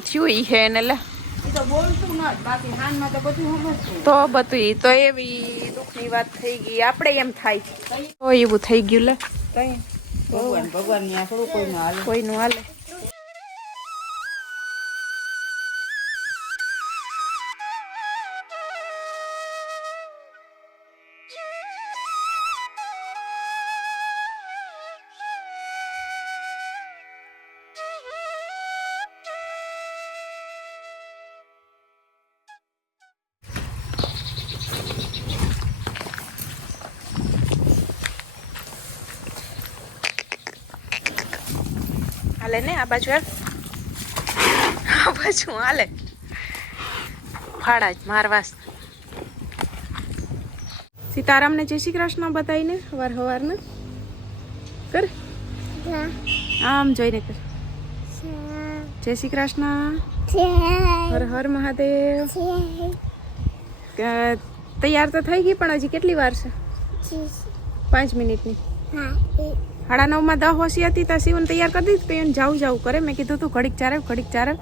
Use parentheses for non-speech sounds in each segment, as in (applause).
થયું ઈ હે ને લે. તો બધું તો એવી દુઃખની વાત થઈ ગઈ આપણે એમ થાય. તો એવું થઈ ગયું લે. કઈ ભગવાન ભગવાન કોઈ નું કોઈનું હાલે. હાલે ને આ બાજુ હાલ. આ બાજુ હાલે. ફાડા જ મારવાસ સીતારામને જય શ્રી કૃષ્ણ બતાવીને હવાર હવારને કર. આમ જોઈને કર. જય શ્રી કૃષ્ણ. હર હર મહાદેવ. તૈયાર તો થઈ ગઈ પણ હજી કેટલી વાર છે? પાંચ મિનિટની. સાડા નવમાં દહ હોશી હતી ત્યાં શિવને તૈયાર કરી દીધી પછી એને જાવું જાવું કરે. મેં કીધું તું ઘડીક ચારે ઘડીક ચારે.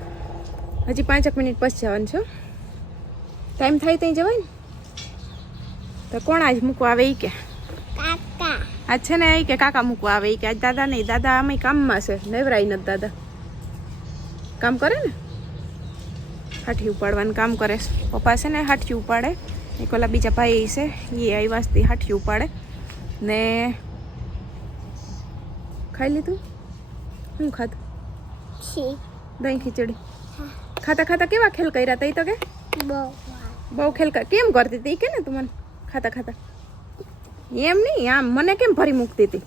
હજી પાંચેક મિનિટ પછી જવાનું છે ટાઈમ થાય ત્યાં જવાય ને? તો કોણ આજ મૂકવા આવે એ કે? આજ છે ને એ કે કાકા મૂકવા આવે એ કે. આજ દાદા નહીં દાદા અમે કામમાં છે. નવરાય નથી દાદા. કામ કરે ને? હાઠી ઉપાડવાનું કામ કરે પપ્પા છે ને હાઠી ઉપાડે. એક ઓલા બીજા ભાઈ છે એ આવ્યાસથી હાઠી ઉપાડે. ને ખાઈ લીધું? શું ખાધું? દહીં ખીચડી. ખાતા ખાતા કેવા ખેલ કર્યા તઈ તો કે? બહુ ખેલ કર કેમ કરતી હતી કે ને તું મને? ખાતા ખાતા. એમ નહીં આમ મને કેમ ભરી મૂકતી હતી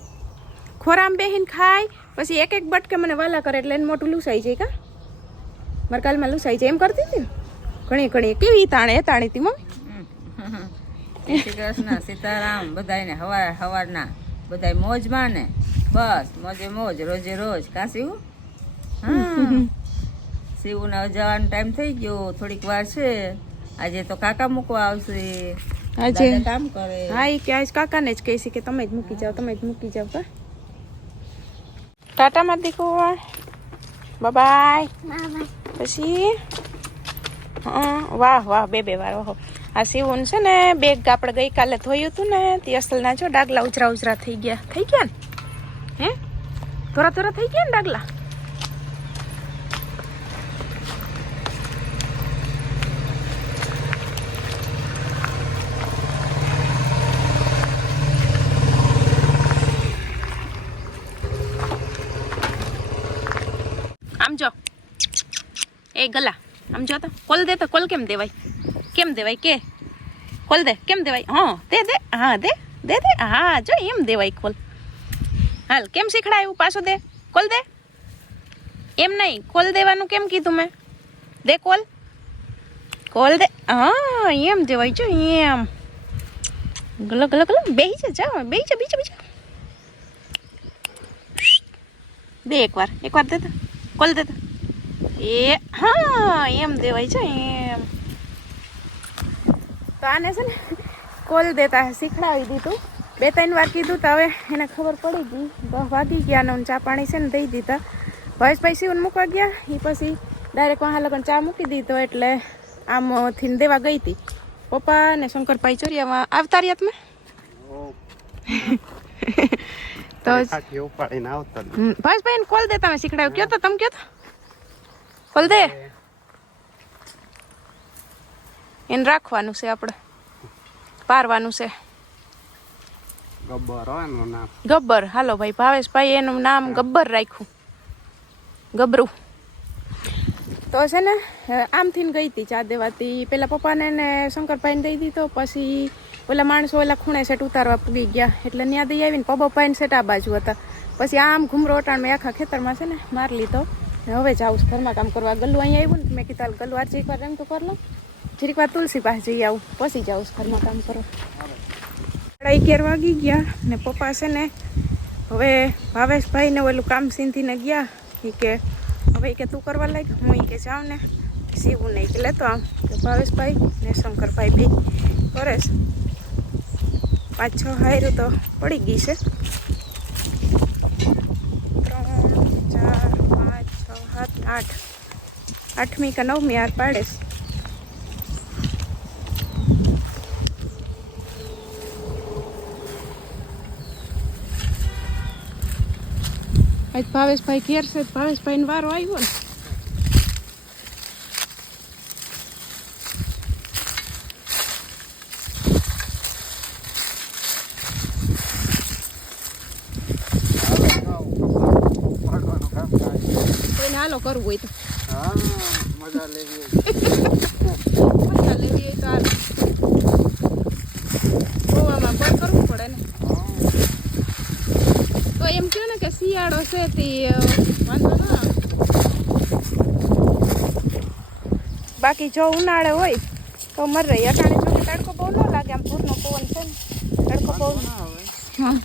ખોરામ બેહીને ખાય પછી એક એક બટકે મને વાલા કરે એટલે એને મોટું લૂસાઈ જાય કા? મારા કાલમાં લૂસાઈ જાય એમ કરતી હતી ને? ઘણી ઘણી. કેવી તાણે એ તાણી હતી મમ્મી? (laughs) કૃષ્ણ સીતારામ બધાયને હવાર હવારના બધાય મોજમાં ને? બસ મોજે મોજ રોજે રોજ. કા શિવ? હા. (laughs) શિવના જવાનો ટાઈમ થઈ ગયો. થોડીક વાર છે. આજે તો કાકા મૂકવા આવશે. આજે? કામ કરે. હા એ કે આજ કાકાને જ કહીશ કે તમે જ મૂકી જાઓ તમે જ મૂકી જાઓ કા? ટાટા માર દીકુ બાય પછી? વાહ વાહ બે બે વાર ઓહો. આ સીવું છે ને બેગ આપણે ગઈકાલે ધોયું હતું ને તે અસલના જો ડાગલા ઉજરા ઉજરા થઈ ગયા. થઈ ગયા ને? હે? થોડા થોડા થઈ ગયા ને ડાગલા? આમ જો. એ ગલા, આમ જો તો. કોલ દે તો કોલ કેમ દેવાય? કેમ દેવાય કે? કોલ દે, કેમ દેવાય? હા, દે દે, હા, દે દે દે, હા, જો એમ દેવાય કોલ હાલ, કેમ શીખડાયું? પાછું દે. કોલ દે. એમ નહીં કોલ દેવાનું કેમ કીધું મેં? દે કોલ કોલ દે. હા, એમ દેવાય જો, એમ. ગલો ગલો ગલો. બેહી છે જાઓ બેહી છે બીજા બીજા. દે એકવાર એકવાર દે કોલ દે તો એ, હા, એમ દેવાય. છે એમ. તો આને છે ને કોલ દેતા શીખડાવી દીધું. બે ત્રણ વાર કીધું તો હવે એને ખબર પડી ગઈ. દસ વાગી ગયા ને ચા પાણી છે ને દઈ દીધા. ભાઈ શિવન મૂકવા ગયા. એ પછી ડાયરેક્ટ વહાં લગન ચા મૂકી દીધો એટલે આમ થીને દેવા ગઈ હતી. પપ્પા ને શંકરભાઈ ચોરિયામાં આવતા રહ્યા તમે? (laughs) તો ભાઈ કોલ દેતા તમે શીખડાવ્યું. કયો તો તમે કયો તો? કોલ દે. એને રાખવાનું છે આપણે પારવાનું છે. ગબ્બર હોય એનું નામ. ગબ્બર. હાલો ભાઈ ભાવેશભાઈ એનું નામ ગબ્બર રાખ્યું. ગબરું. તો છે ને આમથી ગઈ હતી ચા દેવાતી. પેલા પપ્પાને ને શંકરભાઈને દઈ દીધો પછી ઓલા માણસો ઓલા ખૂણે સેટ ઉતારવા પૂગી ગયા. એટલે ત્યાં દઈ આવીને પપ્પાભાઈને સેટ આ બાજુ હતા. પછી આમ ઘૂમરો ઓટાણ મેં આખા ખેતરમાં છે ને માર લીધો. હવે જાઉં ઘરમાં કામ કરવા. ગલ્લું અહીંયા આવ્યું ને મેં કીધું ગલ્લું આજે એકવાર રંગ તો કરી લો. જરીક વાર તુલસી પાસે જઈ આવું. પછી જાઉં ઘરમાં કામ કરવા. સાડા અગિયાર વાગી ગયા ને પપ્પા છે ને હવે ભાવેશભાઈને ઓલું કામ સીંધીને ગયા. એ કે, હવે કે તું કરવા લાગ, હું કે જાઉં ને. સીવું નહીં કે લેતો આમ. કે ભાવેશભાઈ ને શંકરભાઈ ભાઈ કરે છે. પાંચ છ હાયરું તો પડી ગઈ છે. ત્રણ, ચાર, પાંચ, છ, સાત, આઠ. આઠમી કે નવમી હાર પાડે આજ ભાવેશભાઈ ઘેર છે ભાવેશભાઈ વારો આવ્યો ને પાડવાનું કામ થાય કોઈને હાલો કરવું હોય તો હા મજા લેવી હોય. મજા લેવી હોય તો હાલો ગોવામાં કોઈ કરવું પડે ને હા. તો એમ કહ્યું ને કે શિયાળો છે તે વાંધો ના બાકી જો ઉનાળે હોય તો મર રહી. અટાણે જો કે તડકો બહુ ન લાગે આમ પૂરનો પવન છે ને તડકો બહુ ના હોય હા.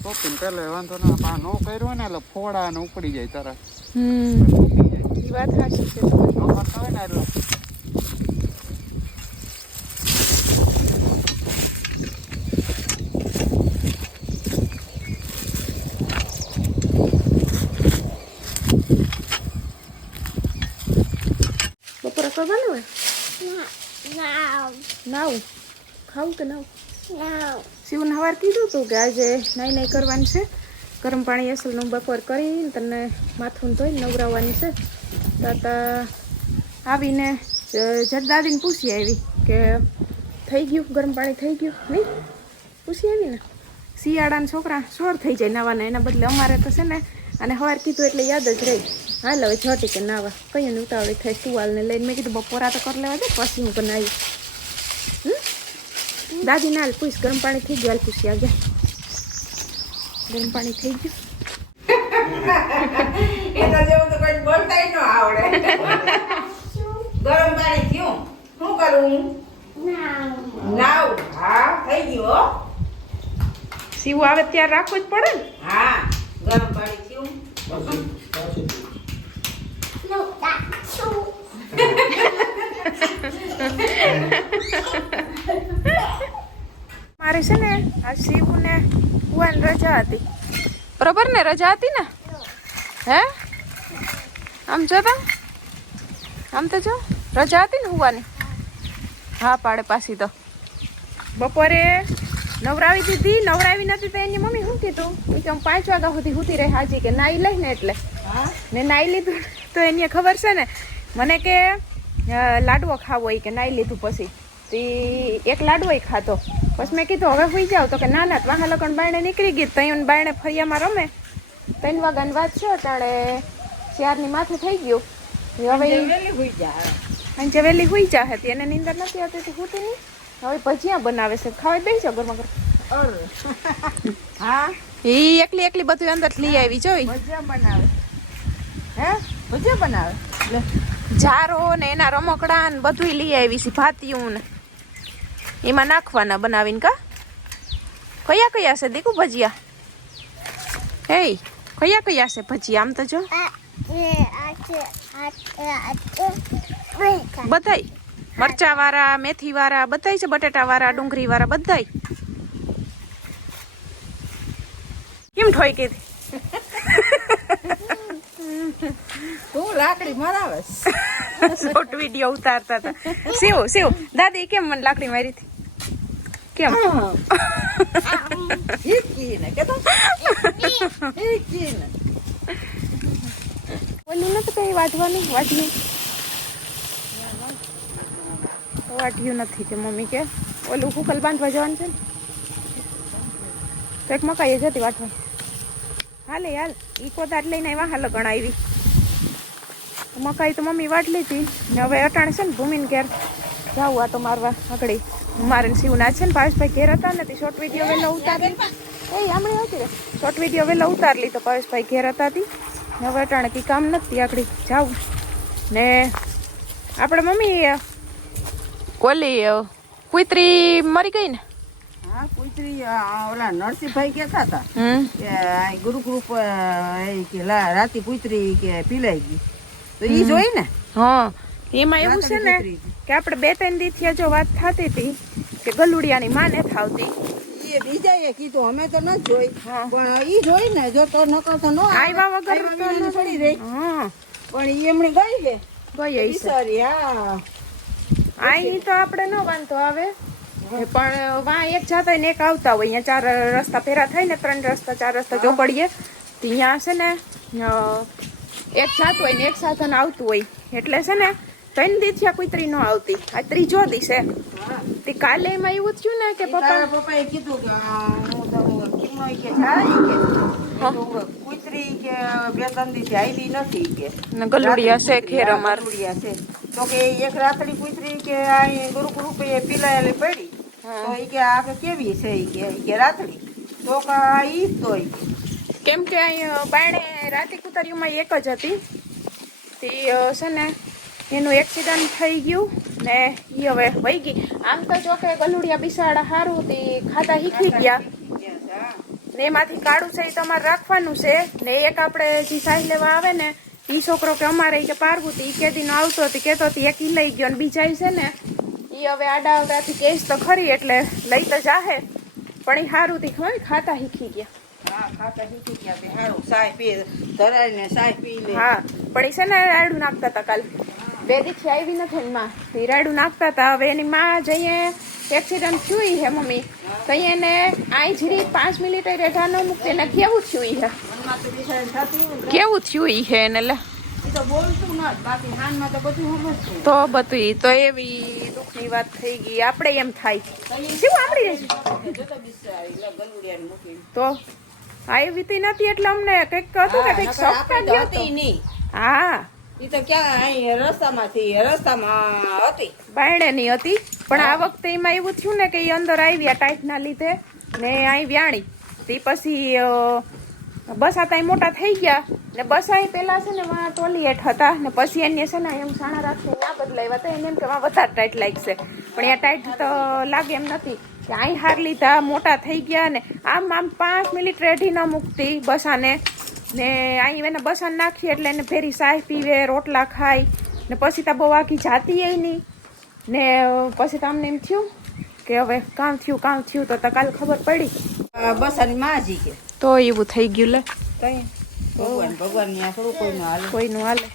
શોપિંગ પેલે વાંધો ના પા નો કર્યો ને એટલે ફોડા ને ઉપડી જાય તરત. હમ. એ વાત સાચી છે તમારી. નો કરતા હોય ને એટલે બપોરે કરવાનું હોય નાવું. ખાવું કે નાવું? શિવને સવાર કીધું હતું કે આજે નાઈ નાઈ કરવાની છે. ગરમ પાણી અસલનું બપોર કરીને તને માથું ધોઈને નવરાવવાની છે. તો તા આવીને જડદાદીને પૂછી આવી કે થઈ ગયું? ગરમ પાણી થઈ ગયું? નહીં? પૂછી આવી ને. શિયાળાના છોકરા સોર થઈ જાય નવાના એના બદલે અમારે તો છે ને અને સવાર કીધું એટલે યાદ જ રહી. હાલ હવે છટી કે નાવા. કઈ ને ઉતાવળી થઈ ટુવાલને લઈને. મેં કીધું બપોરા તો કરી લેવા દે પછી હું બનાવી દાદી ના પૂછ ગરમ પાણી થઈ ગયું પૂછી આવજે ગરમ પાણી થઈ ગયું. (laughs) એના જેવું તો કોઈ બોલતાય ન આવડે. ગરમ પાણી થયું. શું કરું નાવ. હા થઈ ગયું સીવું આવે ત્યારે રાખવું જ પડે ને. હા ગરમ પાણી થયું. (laughs) મારે છે ને આ શિવ ને કુવાની રજા હતી. બરોબર ને? રજા હતી ને? હે? આમ જો તો. આમ તો જો. રજા હતી ને હુવાની? હા પાડે પાછી તો. બપોરે નવરાવી દીધી. નવરાવી નથી તો એની મમ્મી શું કીધું કે હું પાંચ વાગ્યા સુધી હુતી રહે હાજી કે નાઈ લઈ ને એટલે. ને નાઈ લીધું તો એને ખબર છે ને? મને કે લાડવો ખાવો એ કે નાઈ લીધું પછી. તે એક લાડવો ખાધો. પછી મેં કીધું હવે સુઈ જાવ તો કે ના ના વાહા લગન બાયણે નીકળી ગઈ તઈ બાયણે ફરિયામાં રમે. ત્રણ વાગ્યાની વાત છે તાણે ચારની માથે થઈ ગયું. હવે ઈ જે વહેલી હુઈ જા હતી એને નીંદર નથી આવતી તો હુતી નહીં. હવે ભજીયા બનાવે છે. ખાવા બેસી જાવ ગરમા ગરમ. હા? એ એકલી એકલી બધું અંદર લઈ આવી જોઈ. ભજીયા બનાવે. હે? ભજીયા બનાવે? જારો ને એના રમકડા ને બધું લઈ આવી છે ભાતિયું ને. એમાં નાખવાના બનાવીને કા? કયા કયા છે દીકુ ભજીયા? હે કયા કયા છે ભજીયા? આમ તો જો. બધાય મરચા વાળા મેથી વાળા બધાય છે બટેટા વાળા ડુંગળી વાળા બધાય કેમ ઠોઈ કીધી તું લાકડી મરાવે. શોર્ટ વીડિયો ઉતારતા હતા. સેવ સેવ દાદી કેમ મને લાકડી મારી હતી? કેમ? હીકીને કે તો. ઓલી કઈ વાટવાનું વાટ્યું વાટ્યું નથી કે મમ્મી કે. ઓલું કુકલ બાંધવા જવાનું છે ને. તો એક મકાઈ જતી વાટવા હાલે હાલ. ઈ કોદાર લઈને આવ્યા હાલ ગણ આવી. મકાઈ તો મમ્મી વાટલી હતી. ને હવે અટાણે છે ને ભૂમિને ઘેર જાવું આ તો મારવા આગળી. મારે ને શિવના છે ને ભાવેશભાઈ ઘેર હતા ને તે શોર્ટ વીડિયો વહેલો ઉતારી એ હમણાં હતી રે શોર્ટ વીડિયો વહેલો ઉતાર તો ભાવેશભાઈ ઘેર હતા હતી ને હવે અટાણે કઈ કામ નથી આગળી જાવું. ને આપણે મમ્મી ઓલી કુતરી મરી ગઈ ને? હા કુતરી ઓલા નરસિંહભાઈ કહેતા હતા કે ગુરુકૃપ એ કે લા રાતી પુત્રી કે પીલાઈ ગઈ. તો એ જોઈ ને? હા. એમાં એવું છે ને કે આપણે બે ત્રણ દીથી જો વાત થતી હતી કે ગલુડિયાની માને થાવતી એ બીજા એ કીધું અમે તો ન જોઈ. પણ ઈ જોઈ ને જો તો નકર તો ન આવ્યા વગર તો ન પડી રહી. હા. પણ ઈ એમણે ગઈ છે ગઈ સોરી હા. અહીં તો આપણે ન વાંધો આવે. પણ વા એક જાતા ને એક આવતા હોય. અહીંયા ચાર રસ્તા ફેરા થાય ને ત્રણ રસ્તા ચાર રસ્તા ચોપડીએ. તો અહીંયા છે ને એક જાત હોય ને એક સાધન આવતું હોય. એટલે છે ને ત્રણ દી થયા કુતરી ન આવતી. આ ત્રીજો દી છે. તે કાલે એમાં એવું થયું ને કે પપ્પા પપ્પાએ કીધું કે કૂતરી બે ત્રણ દિવસે આવી નથી કે. ને ગલુડી ખેર અમાર. ગલુડિયા છે. તો કે એક રાતડી કુતરી કે આ ગુરુકુળ રૂપે પીલાયેલી પડી. તો એ કે આ કેવી છે કે? રાતડી તો કા ઈ જ તો ઈ કે. કેમ કે અહીં બાયણે રાતે કુતરીઓમાં એક જ હતી. તે છે ને, એનું એક્સિડન્ટ થઈ ગયું ને એ હવે વહી ગઈ. આમ તો જો કે ગલુડિયા બિસાડા હારું, તે ખાતા શીખી ગયા. ને એમાંથી કાળું છે એ તમારે રાખવાનું છે. ને એક આપણે જે સાહી લેવા આવે ને એ છોકરો કે અમારે કે પારવું ઈ કેદીનો આવતો હતી કેતો હતી, એક ઈ લઈ ગયો ને બીજા છે ને એ હવે આડા આવડાથી કેસ તો ખરી, એટલે લઈ તો જાહે. પણ એ હારું થી ખબર ખાતા શીખી ગયા. હા, પણ એ છે ને નાખતા હતા કાલ. બે દીથી આવી નથી એમાં રાયડું નાખતા હતા. હવે એની માં જઈએ એક્સિડન્ટ થયું હે, મમ્મી. તો એને આઈ જીરી પાંચ મિનિટ રેઠા મૂકતી. એને કેવું થયું હે? કેવું થયું હે એને, લે. તો બધું તો એવી દુઃખની વાત થઈ ગઈ. આપણે એમ થાય. શું આપણી. તો આવી તી નથી એટલે અમને કંઈક હતું કે કંઈક ગયો હતી નહીં. હા. ઈ તો ક્યાં અહીં રસ્તામાંથી રસ્તામાં હતી. બાયણે ની હતી. પણ આ વખતે એમાં એવું થયું ને કે એ અંદર આવ્યા ટાઈટ ના લીધે ને અહીં વ્યાણી. તે પછી બસ આ ત્યાં મોટા થઈ ગયા. ને બસ અહીં પેલા છે ને વાં ટોલી હેઠ હતા. ને પછી એને છે ને એમ સાણા રાખીને ના બદલાવ્યા હતા. એને એમ કે વાં વધારે ટાઈટ લાગશે. પણ એ ટાઈટ તો લાગે એમ નથી. કે અહીં હાર લીધા મોટા થઈ ગયા ને આમ આમ પાંચ મિનિટ રેઢી ન મૂકતી બસાને. ને અહીં એને બસાને નાખીએ એટલે એને ફેરી સાય પીવે રોટલા ખાય. ને પછી તો બહુ આખી જાતી એ નહીં ને પછી તો અમને એમ થયું કે હવે કામ થયું કામ થયું તો કાલ ખબર પડી. બસાની માજી કે. તો એવું થઈ ગયું લે. કઈ ભગવાન ભગવાન કોઈનું હાલે. કોઈનું હાલે.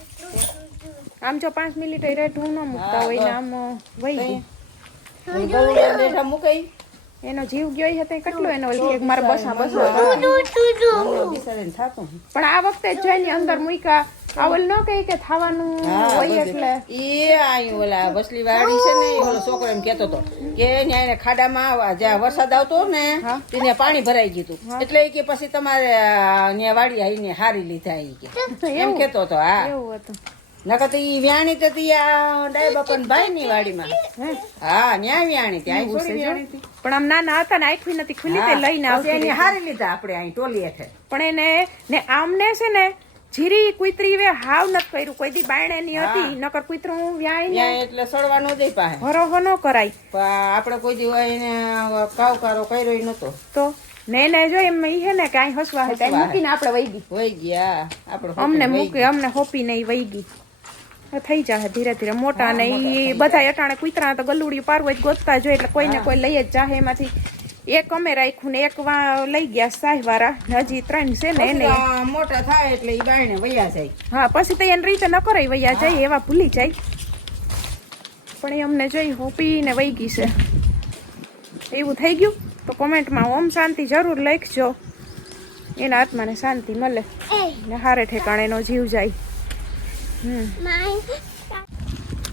આમ જો પાંચ મિનિટ રેઢું ન મૂકતા હોય ને આમ વહી ગયું. મૂકાઈ એનો જીવ ગયો હતો કેટલો એનો એક મારા બસા બસો પણ આ વખતે જ જોઈને અંદર મૂકા આવલ ન કહી કે થવાનું હોય એટલે. એ આયું ઓલા બસલી વાડી છે ને ઓલો છોકરો એમ કેતો તો કે ન્યા એને ખાડામાં આવા જ્યાં વરસાદ આવતો ને. ત્યાં પાણી ભરાઈ ગયું એટલે એ કે પછી તમારે ન્યા વાડી આવીને હારી લીધા એ કે. એમ કેતો તો હા. એવું હતું. નકર તો ઈ વ્યાણી તો તી આ ડાય ભાઈ ની વાડીમાં. હે? હા ન્યા વ્યાણી ત્યાં અહીં વ્યાણી હતી પણ આમ નાના હતા ને આઠમી નથી ખુલ્લી તે લઈને આવતી એને હારી લીધા આપણે અહીં ટોલી હેઠે. પણ એને ને આમને છે ને જીરી કુતરી વે હાવ ન કર્યું. કોઈ દી બાયણે ની હતી નકર કુતરું વ્યાય ને એટલે એટલે સડવાનું દઈ પાસે હરોહો ન કરાય. પણ આપણે કોઈ દી એને કાવકારો કર્યો નતો. તો ને એને જો એમ ઈ હે ને કાઈ હસવા હે. મૂકીને આપણે વઈ ગઈ. વઈ ગયા. આપણે અમને મૂકી અમને હોપી નહીં વઈ ગઈ. થઈ જાહે ધીરે ધીરે. મોટા ને એ બધા અટાણે કુતરા તો ગલુડિયું પારવું જ ગોતતા જોઈએ એટલે કોઈને કોઈ લઈ જ જાહે એમાંથી. એક અમે રાખ્યું ને એક વા લઈ ગયા સાહ વાળા હજી ત્રણ છે ને એને. મોટા થાય એટલે એ બાયણે વયા જાય. હા પછી તો એને રીતે ન કરાય વૈયા જાય એવા ભૂલી જાય. પણ એ અમને જોઈ હોપી ને વહી ગઈ છે. એવું થઈ ગયું? તો કોમેન્ટમાં ઓમ શાંતિ જરૂર લખજો. એના આત્માને શાંતિ મળે. ને હારે ઠેકાણે એનો જીવ જાય. હમ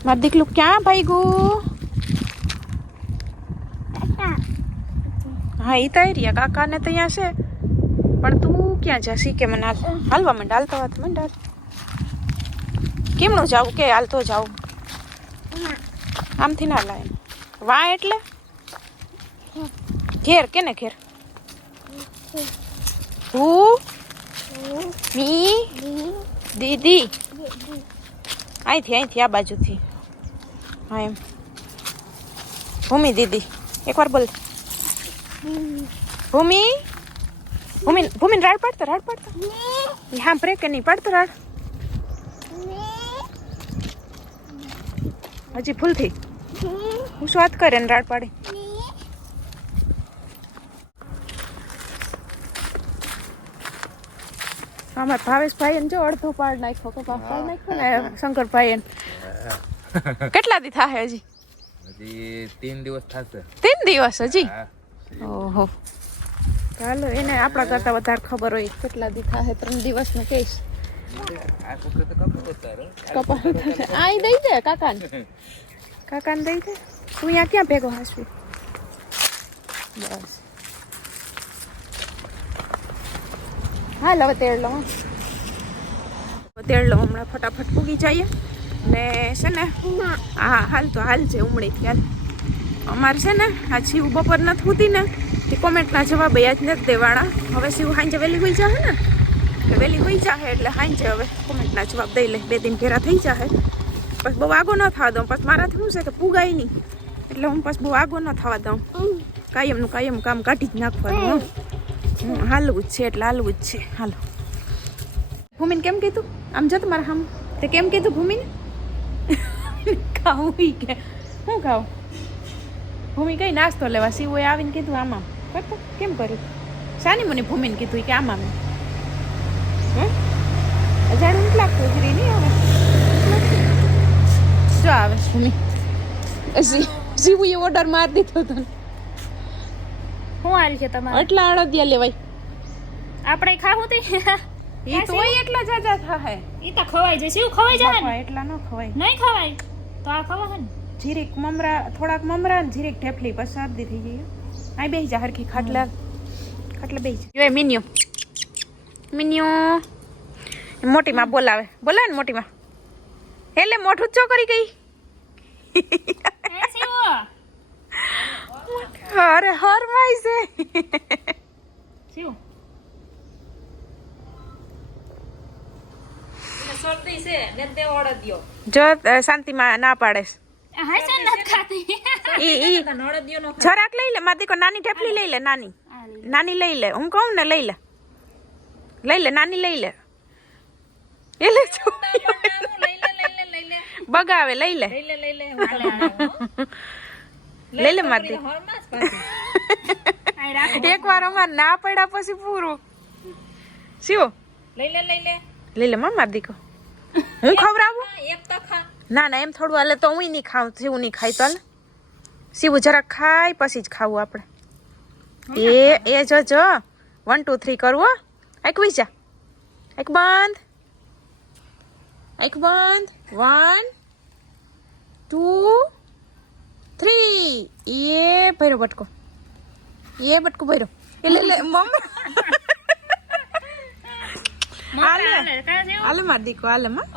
મારું દીકલું ક્યાં ભાગ્યું હા એ તો રહ્યા કાકાને તો અહીંયા છે પણ તું ક્યાં જા શીખે મને હાલ હાલવા માંડ હાલતો વાત માંડ હાલ કેમનું જાવું કે હાલતો જાવું આમથી ના લાય વા એટલે ઘેર કેને ઘેર હું મી દીદી અહીંથી અહીંથી આ બાજુથી. હા, એમ. ભૂમિ, દીદી, એકવાર બોલ. ભૂમિ? ભૂમિ ભૂમિ રાડ પાડતો રાડ પાડતો. હા બ્રેક નહીં? પાડતો રાડ. હજી ભૂલથી હું શું વાત કરે ને રાડ પાડે આમ અમારા ભાવેશભાઈ જો અડધો પાડ નાખ્યો કપા પાડ નાખ્યો ને શંકરભાઈ કેટલા દી થાય હજી? હજી ત્રણ દિવસ થશે. ત્રણ દિવસ હજી? ઓહો. ચાલો એને આપણા કરતા વધારે ખબર હોય કેટલા દી થાય ત્રણ દિવસનું કહીશ આ કુકર તો કપડું ઉતારો કપા આઈ દઈ દે કાકાને? કાકાને દઈ દે? તું અહીંયા ક્યાં ભેગો હાસવી બસ. હાલ તેડ લો તેડ લો હમણાં ફટાફટ પૂગી જઈએ. ને છે ને હા હાલ તો હાલ છે ઉમળી હાલ. અમારે છે ને, આ શિવ બપોર નથી હોતી ને, તે કોમેન્ટના જવાબ એ જ નથી દેવાના. હવે શિવ સાંજે વહેલી હોઈ જશે ને? એટલે વહેલી હોઈ જશે એટલે સાંજે હવે કોમેન્ટના જવાબ દઈ લે. બે દિન ઘેરા થઈ જશે પછી બહુ આગો ન થવા દઉં. પછી મારાથી શું છે કે પૂગાય નહીં. એટલે હું પછી બહુ આગો ન થવા દઉં. કાયમનું કાયમ કામ કાઢી જ નાખવાનું હાલવું જ છે, એટલે હાલવું જ છે. હાલો. ભૂમિને કેમ કીધું? આમ જો તમારા આમ તે કેમ કીધું ભૂમિને? ખાવું કે. શું ખાવું? ભૂમિ કઈ નાસ્તો લેવા શિવોએ આવીને કીધું આમ. આમ કરતો કેમ કર્યું? શાની મને ભૂમિને કીધું કે આમ આમ અજાણું નથી લાગતું હજરી નહીં આવે? જો આવે ભૂમિ. ભૂમિ એ ઓર્ડર મારી દીધો હતો શું હાલ છે તમારે? એટલા અડદિયા લેવાય. આપણે ખાવું તે? ઈ તોય એટલા જાજા થાય ઈ તો ખવાય છે. શું ખવાય જાય ને એટલા ન ખવાય. નહીં ખવાય. તો આ ખવા ને જીરીક મમરા થોડાક મમરા ને જીરીક ઢેફલી બસ શરદી થઈ ગઈ આ બેસી જા હરખી ખાટલા ખાટલા બેસી જા. જો મિન્યો. મિન્યો. મોટી માં બોલાવે. બોલાવે ને મોટી માં એટલે મોઢું ચો કરી ગઈ? અરે હર માઈ છે દ્યો. જો શાંતિમાં ના પાડે. જરાક લઈ લે મારી દીકરો નાની ઢેફલી લઈ લે નાની. નાની લઈ લે હું કહું ને લઈ લે. લઈ લે નાની લઈ લે. એ લે લઈ બગાવે લઈ લે. લઈ લે (laughs) મારી દીકરી એક વાર અમાર ના પડ્યા પછી પૂરું. શું લઈ લે લઈ લે. લઈ લે માં માર દીકો હું ખવડાવું? એક તો ખા. ના ના એમ થોડું હાલે તો હું નહીં ખાઉં શિવું નહીં ખાય તો હાલે. શિવું જરાક ખાય પછી જ ખાવું આપણે. એ એ જો જો. વન ટુ થ્રી કરવું એક વિચા એક બંધ. એક બંધ. વન ટુ થ્રી એ ભર્યો બટકો એ બટકો ભર્યો એટલે લે મમ્મી હાલે માર દીકો હાલે માં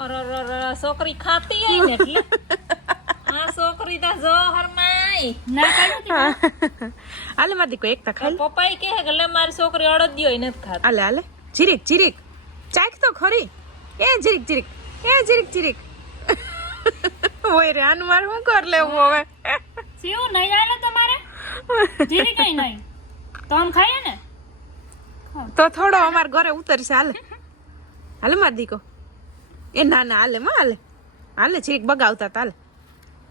છોકરી ખાતી હોય ને એટલે છોકરી તો જો હરમાઈ ના કાઢી હાલે માર દીકો એકતા ખાઈ. પપ્પાએ કહે કે લે મારી છોકરી હોય નથી ખાતી હાલે હાલે જીરીક જીરીક ચાખ તો ખરી એ જીરીક જીરીક એ જીરીક જીરીક ઓય રે આનું મારે શું કર લેવું હવે? સીવું નહીં આવે તમારે? જીરી કઈ નહીં. તો આમ ખાઈએ ને? તો થોડો અમાર ઘરે ઉતરશે હાલે. હાલે માર દીકો. એ ના ના હાલે માં હાલે. હાલે જીરીક બગાવતા તાલે હાલે.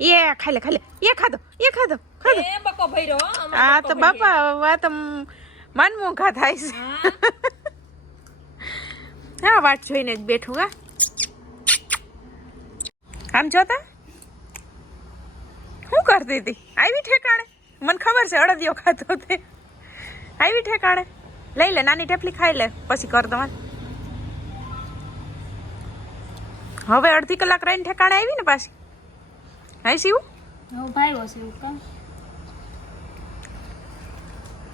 એ ખાઈ લે ખાઈ લે. એ ખાધો એ ખાધો ખાધો. એ બકો ભઈરો હો, આ તો બાપા આ તો મનમોખા થાય છે. હા વાત જોઈને જ બેઠું હા. આમ જોતા? શું કરતી હતી? આવી ઠેકાણે? મને ખબર છે અડદિયો ખાતો તે. આવી ઠેકાણે? લઈ લે નાની ટેપલી ખાઈ લે પછી કર તમારે. હવે અડધી કલાક રહીને ઠેકાણે આવી ને પાછી? હા શિવ?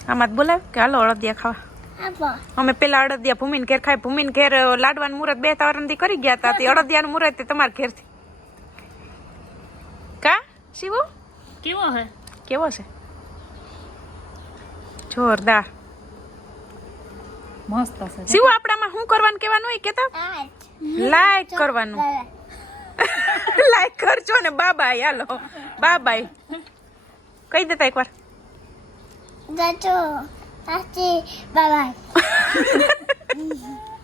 આમાં જ બોલાવ કે હાલો અડદિયા ખાવા. અમે પેલા અડદિયા ભૂમિન ઘેર ખાય ભૂમિન ઘેર લાડવાનું મુહૂર્ત બે તાવરણથી કરી ગયા હતા તે અડદિયાનું મુહૂર્ત તે તમારા ઘેરથી. શિવો કેવો હે કેવો છે જોરદાર મસ્ત છે શિવો આપણામાં શું કરવાનું કહેવાનું હોય કેતા લાઈક કરવાનું લાઈક કરજો ને બાબાય હાલો બાબાય કહી દેતા એકવાર bye bye. (laughs)